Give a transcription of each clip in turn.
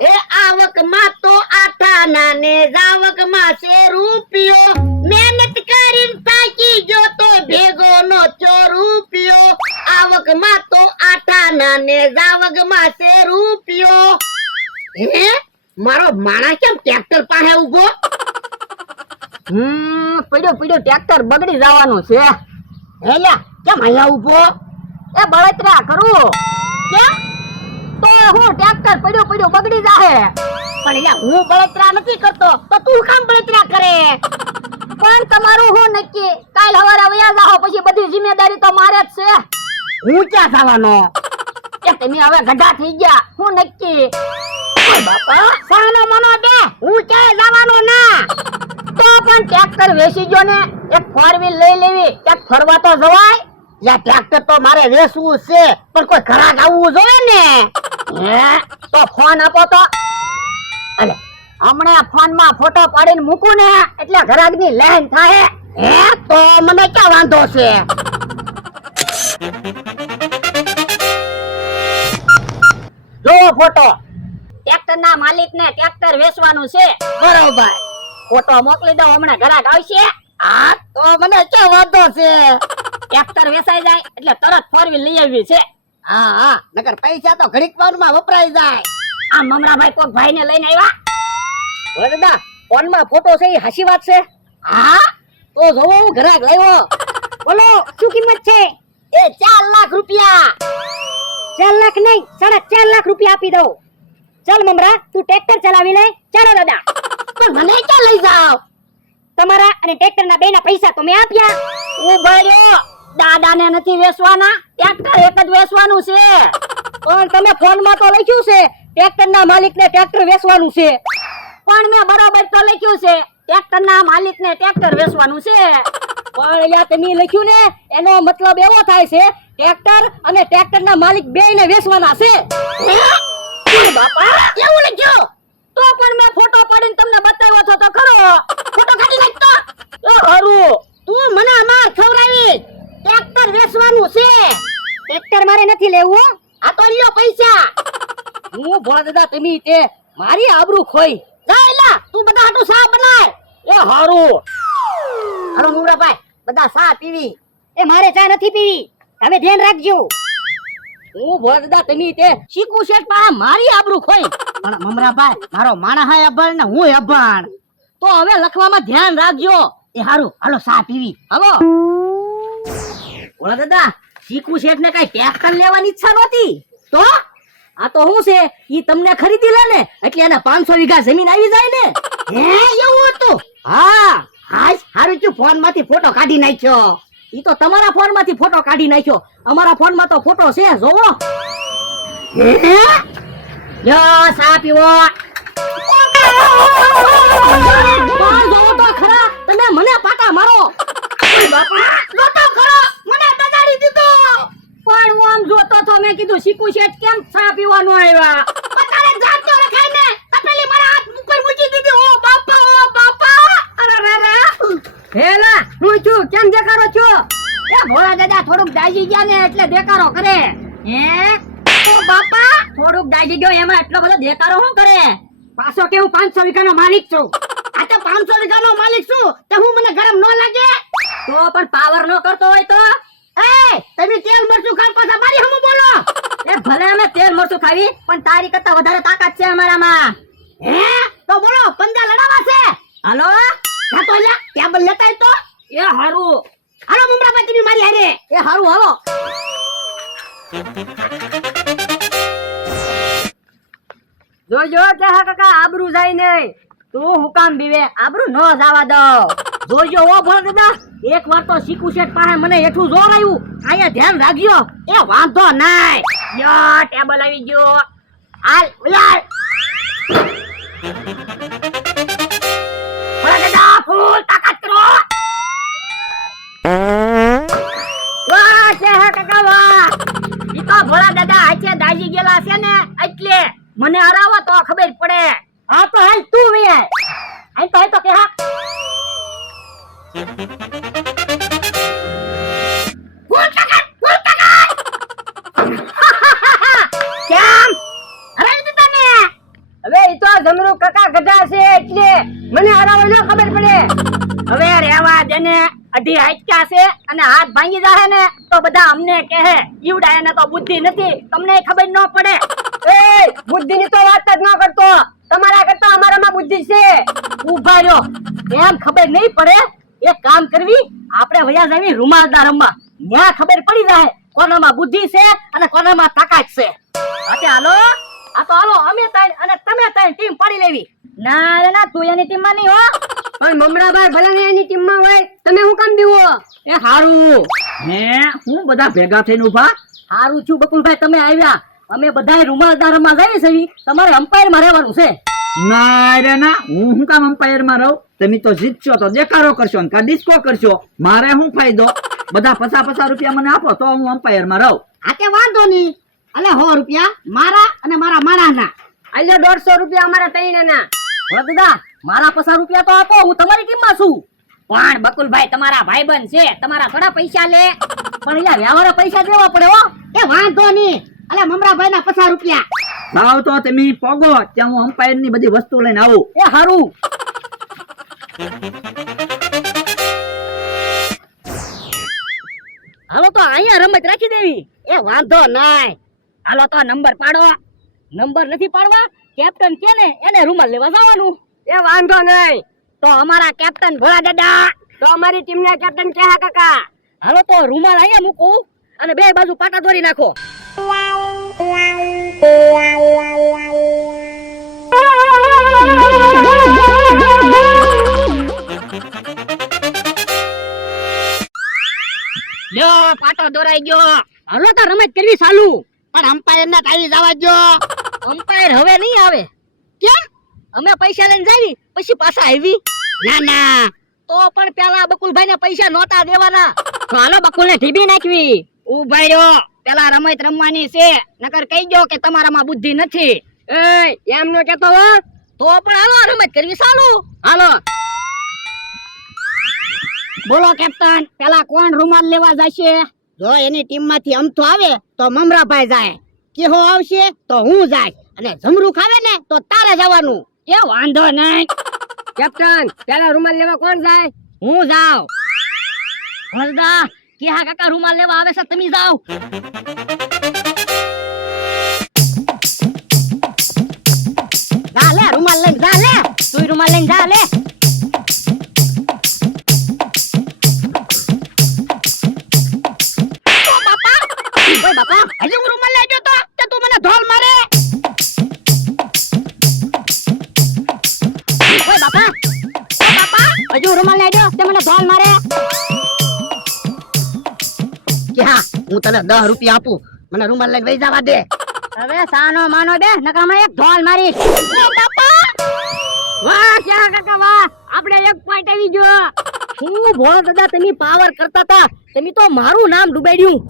એ આવક માં તો આઠાના ને જાવક માં છે રૂપિયો, મહેનત કરીને થાકી ગયો તો ભેગો નો ચો રૂપિયો, આવક માં તો આઠાના ને જાવક માં છે રૂપિયો. હે મારો માણા કેમ ટ્રેક્ટર પાસે ઉભો? પડ્યો ટ્રેક્ટર બગડી જવાનું છે. હેલા કેમ અહીંયા ઉભો? એ બળતરા કરું કેમ? તો હું ટ્રેક્ટર પડ્યો બગડી જાહે. પણ યાર હું બળતરા નથી કરતો તો તું કામ બળતરા કરે? પણ તમારું હું નક્કી? કાલ હવારે વયા જાઓ પછી બધી જિમ્મેદારી તો મારે જ છે. હું ક્યાં થવાનો? એ તમે હવે ગઢા થઈ ગયા, હું નક્કી? ઓય બાપા સાનો મનો દે, હું ક્યાં જવાનો ના. તો પણ ટ્રેક્ટર વેચી ગયો ને, એક 4 વ્હીલ લઈ લેવી, ક્યાંક ફરવા તો જવાય. યા ટ્રેક્ટર તો મારે વેચવું છે પણ કોઈ ઘરાક આવવું જોઈએ ને. હે તો ફોન આપો તો. અલે હમણાં ફોન માં ફોટો પાડીને મૂકું ને એટલે ઘરાક ની લાઈન થાય. હે તો મને ક્યાં વાંધો છે? જો ફોટો, ટ્રેક્ટર ના માલિક ને ટ્રેક્ટર વેચવાનું છે. બરોબર, ફોટો મોકલી દો, હમણાં ઘરાક આવશે. હા તો મને ક્યાં વાંધો છે? ટ્રેક્ટર વેચાઈ જાય એટલે તરત 4 વ્હીલ લઈ આવી છે. હા હા, નકર પૈસા તો ઘડીક વારમાં વપરાઈ જાય. આ મમરાભાઈ કોક ભાઈ ને લઈને આવ્યા. ઓય દાદા, ફોન માં ફોટો છે એ હાચી વાત છે? હા તો જોવો હું ઘરાક લાવ્યો. બોલો શું કિંમત છે? એ 4 લાખ રૂપિયા. 4 લાખ નહીં, 4.5 લાખ રૂપિયા આપી દઉં. ચાલ મમરા, તું ટ્રેક્ટર ચલાવી લે. ચાલો દાદા. પણ મને ક્યાં લઈ જાવ? તમારા અને ટ્રેક્ટર ના બેના પૈસા તો મેં આપ્યા. ઉભા રહ્યો, દાદા ને નથી વેચવાના, ટ્રેક્ટર એક જ વેચવાનું છે. પણ તમે ફોન માં તો લખ્યું છે ટ્રેક્ટર ના માલિક ને ટ્રેક્ટર વેચવાનું છે. પણ મેં બરાબર તો લખ્યું છે, ટ્રેક્ટર ના માલિક ને ટ્રેક્ટર વેચવાનું છે. પણ યા તમે લખ્યું ને એનો મતલબ એવો થાય છે ટ્રેક્ટર અને ટ્રેક્ટર ના માલિક બેયને વેચવાના છે. બાપા એવું લખ્યું? તો પણ મેં ફોટો પાડીને તમને બતાવ્યો છો તો ખરો. ફોટો કાઢી નાખતો. એ હારું, તું મને માર ખવડાવી, ટ્રેક્ટર વેચવાનું છે. ટ્રેક્ટર મારે નથી લેવું. આ તો લ્યો પૈસા. હું ભોળા દાદા તમે તે મારી આબરૂ ખોઈ. જા એલા તું બધા હાટુ સા બનાય. એ હારું. હાલો મુરાભાઈ બધા સા પીવી. એ મારે ચા નથી પીવી, તમે ધ્યાન રાખજો. હું ભોળા દાદા તમે તે શીખું શેઠ પણ મારી આબરૂ ખોઈ. પણ મમરાભાઈ મારો માણા હાય અભણ ને હું અભણ. તો હવે લખવામાં ધ્યાન રાખજો. એ હારું હાલો સા પીવી. હાલો ભોળા દાદા, શીખું શેઠ ને કઈ ટ્રેક્ટર લેવાની ઈચ્છા નહોતી તો આ તો શું છે ઈ તમને ખરીદી લે ને એટલે એને 500 વીઘા જમીન આવી જાય ને. હે એવું હતું? હા હાજ હારું છું ફોન માંથી ફોટો કાઢી નાખ્યો. ઈ તો તમારા ફોન માંથી ફોટો કાઢી નાખ્યો, અમારા ફોન માં તો ફોટો છે જોવો. જો સા પીવો. જોવો તો ખરા, તમે મને પાટા મારો. બાપા જોતો ખરો, મને બગાડી દીધો. પણ હું આમ જોતો તો મેં કીધું શીખું શેઠ કેમ ચા પીવાનું આવ્યા. પતારે જાતો રખાય ને તપેલી મારા હાથ ઉપર મૂકી દીધી. ઓ બાપા અરે રે હેલા હું છું, કેમ દેખાડો છો? એ ભોળા દાદા થોડુંક દાજી ગયા ને એટલે દેકારો કરે. હે ઓ બાપા થોડુંક દાજી ગયો એમાં એટલો બધો દેખાડો શું કરે? પાછો કે હું 500 વીઘાનો માલિક છું. આ તો 500 વીઘાનો માલિક છું તે હું મને ગરમ ન લાગે? તો પણ પાવર નો કરતો હોય તો? એ તમે તેલ મરચું ખાન પાછા મારી હમું બોલો. એ ભલે અમે તેલ મરચું ખાવી પણ તારી કરતા વધારે તાકાત છે અમારામાં. હે તો બોલો પંજા લડાવા છે. હાલો હા તો લ્યા ટેબલ લેતાય તો. એ હારું. હાલો મમરાભાઈ તમે મારી હારે. એ હારું હાલો. જોજો કે હા કાકા આબરૂ જાય નહીં. તું હું કામ બીવે, આબરૂ ન જવા દઉં. જોજો ઓ ભોળા દાદા, એક વાર તો શીખું શેઠ પાસે મને હેઠું જોર આવ્યું. અહીંયા ધ્યાન રાખજો. એ વાંધો નાય. યો ટેબલ આવી ગયો. હાલ યાર ભોળા દાદા ફૂલ તાકાત કરો. વાહ કે હા કાકા વાહ. ઈ તો ભોળા દાદા હાથે દાજી ગયેલા છે ને એટલે મને હરાવો તો ખબર પડે. હા તો હાલ તું વે આઈ તો કે હા. કેમ? અરે તમે હવે બધા છે એટલે મને હરાવો જો ખબર પડે. હવે રેવા દે ને, અઢી હાચકા છે અને હાથ ભાંગી જાય ને તો બધા અમને કહે ઈવડા એને તો બુદ્ધિ નથી, તમને ખબર ન પડે. એ બુદ્ધિની તો વાત જ ન કરતો, તમારા કરતા અમારામાં બુદ્ધિ છે. ઉભા રહ્યો, એમ ખબર નહીં પડે. એક કામ કરવી, આપણે વયા જાવી રૂમાલદાર રમવા. ન્યા ખબર પડી જાય કોનામાં બુદ્ધિ છે અને કોનામાં તાકાત છે. અતે હાલો, આ તો હાલો અમે ત્રણ અને તમે ત્રણ ટીમ પાડી લેવી. ના રે ના, તું એની ટીમમાં નહીં હો. પણ મમરાભાઈ ભલે ને એની ટીમમાં હોય, તમે હું કામ દીવો? એ હારું હે હું બધા ભેગા થઈને ઉભા. હારું છું બકુલભાઈ, તમે આવ્યા. અમે બધાય રૂમાલદાર રમવા જઈએ છીએ, તમારે અમ્પાયર માં રહેવાનું છે. ના રે ના, હું કામ અમ્પાયર માં રહું? તમે તો જીતશો તો દેખાડો કરશો ને કા ડિસ્કો કરશો, મારે શું ફાયદો? બધા 50 રૂપિયા મને આપો તો હું અમ્પાયર માં રહું. આ કે વાંધો નહીં, અલે 100 રૂપિયા મારા અને મારા માણાના. આલ્યો 150 રૂપિયા અમારા તઈના. હવે દાદા મારા 50 રૂપિયા તો આપો, હું તમારી ટીમમાં છું. પણ બકુલભાઈ તમારા ભાઈબંધ છે, તમારા થોડા પૈસા લે. પણ અહીંયા વ્યવહારે પૈસા દેવા પડે હો. એ વાંધો નહીં, અલે મમરાભાઈ ના 50 રૂપિયા. સાવ તો તમે પોગો ત્યાં હું અમ્પાયર ની બધી વસ્તુ લઈને આવું. એ હારું. હાલો તો અહીંયા રમત રાખી દેવી. એ વાંધો નહીં. હાલો તો નંબર પાડો. નંબર નથી પાડવા, કેપ્ટન કે ને એને રૂમાલ લેવા જવાનું. એ વાંધો નહીં. તો અમારા કેપ્ટન ભોળા દાદા, તો અમારી ટીમ ના કેપ્ટન કેહા કાકા. હાલો તો રૂમાલ અહીંયા મૂકું અને બે બાજુ પાટા દોરી નાખો. લ્યો પાટો દોરાઈ ગયો. હાલો તો રમત કરવી ચાલુ. પણ અમ્પાયર ના ટાવી જવા દો. અમ્પાયર હવે નહીં આવે. કેમ? અમે પૈસા લઈને જાવી પછી પાછા આવી. ના ના, તો પણ પેલા બકુલભાઈ ને પૈસા નહોતા દેવાના. તો હાલો બકુલ ને ઢીબી નાખવી. ઉભા રહ્યો, પેલા રમત રમવાની છે, નકર કહી દો કે તમારામાં બુદ્ધિ નથી. એ એમ નો કેતો હો. તો પણ હાલો રમત કરવી ચાલુ. હાલો બોલો કેપ્ટન, પેલા કોણ રૂમાલ લેવા જશે? જો એની ટીમ માંથી અમથો આવે તો મમરાભાઈ જાય, કેહો આવશે તો હું જાય, અને જમરૂખ આવે ને તો તારે જવાનું. એ વાંધો નહીં. કેપ્ટન પેલા રૂમાલ લેવા કોણ જાય? હું જાઉં. હરદા કેહા કાકા રૂમાલ લેવા આવે છે, તમે જાઓ. જા લે રૂમાલ લઈને, જા લે તું રૂમાલ લઈને જા લે. ઓય બાપા, હજી હું રૂમાલ લઈ ગયો તો તે તું મને ઢોલ મારે. ઓય બાપા, ઓય બાપા, હજી રૂમાલ લઈ ગયો તે મને ઢોલ મારે. કે હા, હું તને 10 રૂપિયા આપું, મને રૂમાલ લઈને વઈ જવા દે. હવે સાનો માનો દે, નકર હમણાં એક ઢોલ મારીશ. ઓય બાપા, વાહ કેહા કાકા વાહ, આપણે એક પોઈન્ટ આવી ગયો. હું ભોળા દાદા તમે પાવર કરતા હતા, તમે તો મારું નામ ડૂબાડ્યું.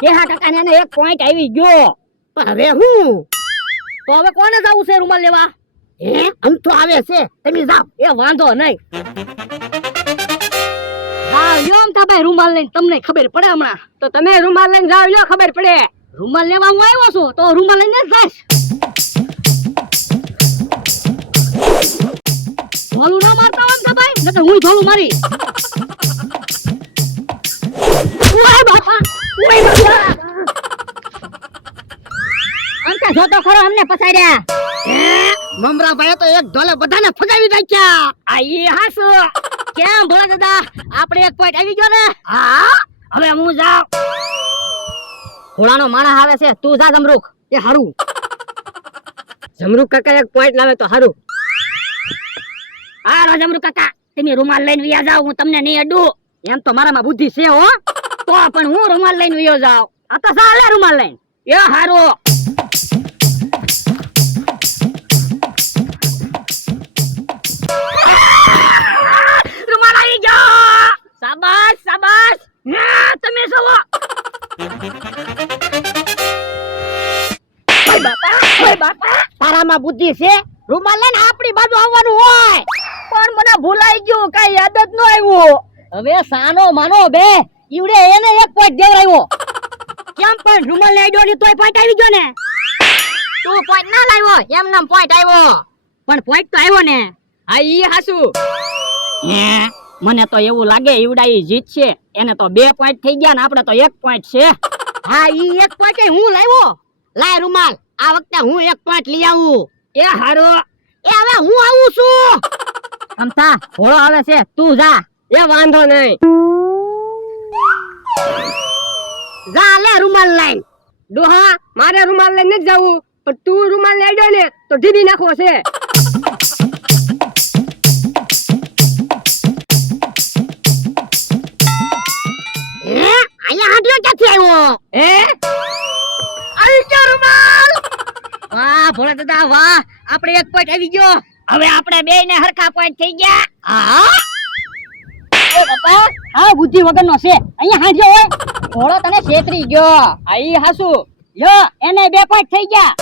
કેહા કાકા ને એક પોઈન્ટ આવી ગયો. પણ હવે હું તો હવે કોને જવું છે રૂમાલ લેવા? હે અમથો આવે છે, તમે જાઓ. એ વાંધો નહીં. હા લ્યો અમથાભાઈ રૂમાલ લઈને, તમને ખબર પડે હમણાં. તો તમે રૂમાલ લઈને જાવ, લ્યો ખબર પડે. રૂમાલ લેવા હું આવ્યો છું તો રૂમાલ લઈને જ જઈશ. ઢોલું ના મારતા હોય અમથાભાઈ, નકર હું ઢોલું મારી. ઓય બાપા, ઓય બાપા. અંતા જોતો ખરો અમને પસાડ્યા. મમરાભાઈ તો એક ઢોલે બધાને ફગાવી નાખ્યા. આ ઈ હાસુ. કેમ ભોળા દાદા, આપણે એક પોઈન્ટ આવી ગયો ને? હા હવે હું જાઉં. ઘોડાનો માણસ આવે છે, તું જા જમરૂખ. એ હારું. જમરૂક કાકા એક પોઈન્ટ લાવે તો હારું. હાલો જમરૂક કાકા, તમે રૂમાલ લઈને વિયા જાવ, હું તમને નહીં અડું. એમ તો મારામાં બુદ્ધિ છે હો. તો પણ હું રૂમાલ લઈને વિયો જાવ. આ તો ચાલે રૂમાલ લઈને. એ હારું. રૂમાલ આવી ગયો. શાબાશ શાબાશ. ના તમે સવો. ઓય બાપા, ઓય બાપા, તારામાં બુદ્ધિ છે? રૂમાલ લઈને આપણી બાજુ આવવાનું હોય. પણ મને ભૂલાઈ ગયું, કઈ યાદ જ ન આવ્યું. હવે સાનો માનો બે ઈવડે એને એક પોઈન્ટ દેવરાયો. કેમ પણ રૂમાલ લઈ આડ્યો ની તોય પોઈન્ટ આવી ગયો ને. તું પોઈન્ટ ના લાવ્યો, એમ નામ પોઈન્ટ આવ્યો. પણ પોઈન્ટ તો આવ્યો ને. હા ઈ હાસુ. હે મને તો એવું લાગે ઈવડા ઈ જીતશે. એને તો 2 પોઈન્ટ થઈ ગયા ને આપણે તો 1 પોઈન્ટ છે. હા ઈ 1 પોઈન્ટ હું લાવ્યો. લાય રૂમાલ, આ વખતે હું 1 પોઈન્ટ લઈ આવું. એ હારો. એ હવે હું આવું છું. અમથા ઘોડો આવે છે, તું જા. એ વાંધો નહીં. જા લે રૂમાલ લઈને. ડોહા મારે રૂમાલ લઈને જ જાવું, પણ તું રૂમાલ લઈ આવ્યો ને તો ઢીબી નાખવો છે. અહીંયા હાંડિયો ક્યાંથી આવ્યો? આવી ગયો રૂમાલ. વાહ ભોળા દાદા વાહ, આપણે 1 પોઈન્ટ આવી ગયો. હવે આપણે બે ને હરખા પોઈન્ટ થઈ ગયા. હા એ બાપા, આ બુદ્ધિ વગરનો છે. અહીંયા હાંડિયો હોય ઘોડો તને છેતરી ગયો. આઈ હાસુ. યો એને 2 પોઈન્ટ થઈ ગયા.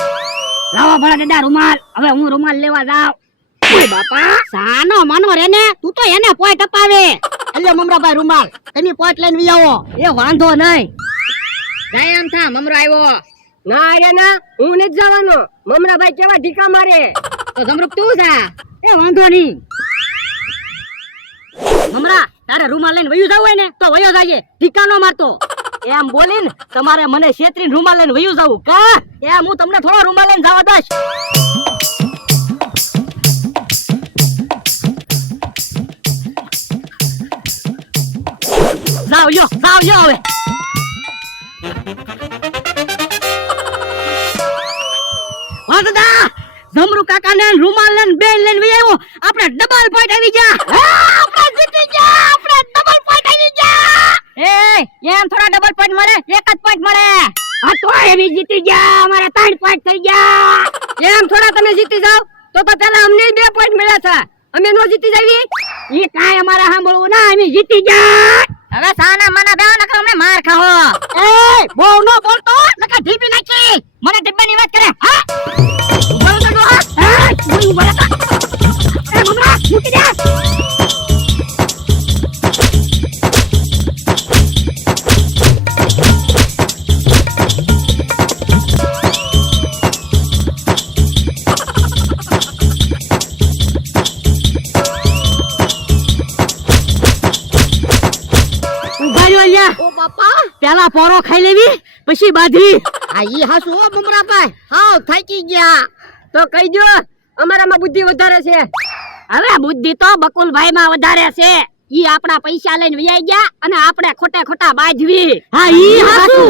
લાવો ભોળા દાદા રૂમાલ. હવે હું રૂમાલ લેવા જાઉં. ઓય બાપા સાનો માનો રે ને, તું તો એને પોઈન્ટ અપાવે. એટલે મમરાભાઈ રૂમાલ તમે પોઈન્ટ લઈને વી આવો. એ વાંધો નહીં. જાય આમ થા મમરો આવ્યો. ના અરે ના, હું નથી જવાનો. મમરાભાઈ કેવા ઢીકા મારે. તો જમરૂક તું જા. એ વાંધો નહીં. મમરા તારે રૂમાલ લઈને વયું જાવ હોય ને તો વયો જાજે, ઠીકા નો મારતો. એમ બોલીને તમારે મને છેતરીને રૂમાલ લઈને વયું જાવું કા? એમ હું તમને થોડો રૂમાલ લઈને જવા દઈશ. જાવ યો હવે. હા દાદા, જમરૂ કાકા ને રૂમાલ લઈને બેન લઈને વી આવ્યો. આપણે ડબલ પોઈન્ટ આવી ગયા. આપણે જીતી ગયા. આપણે ડબલ પોઈન્ટ આવી ગયા. એ એમ થોડા ડબલ પોઈન્ટ મળે, 1 જ પોઈન્ટ મળે. આ તો એવી જીતી ગયા. અમારે 3 પોઈન્ટ થઈ ગયા. એમ થોડા તમે જીતી જાવ તો પેલા અમને 2 પોઈન્ટ મળ્યા છે. અમે નો જીતી જાવી. ઈ કાંઈ અમારે સાંભળવું ના, અમે જીતી ગયા. હવે સાના માના બેવ નકર અમને માર ખાવો. એ બહુ નો બોલતો, નકર ઢીપી નાખી. મને ટિપ્પણી વાત કરે. હા બોલો તો ડોહા. એ બોલો તો. એ મમરા મૂકી દે. ઓ બાપા, પેલા પોરો ખાઈ લેવી પછી બાધી. આ ઈ હાસુ હો મમરાભાઈ, હાવ થાકી ગયા. તો કહી દો અમારામાં બુદ્ધિ વધારે છે. હવે બુદ્ધિ તો બકુલભાઈ માં વધારે છે. ઈ આપણા પૈસા લઈને વૈયા ગયા અને આપણે ખોટે ખોટા બાજવી. હા ઈ હાસુ.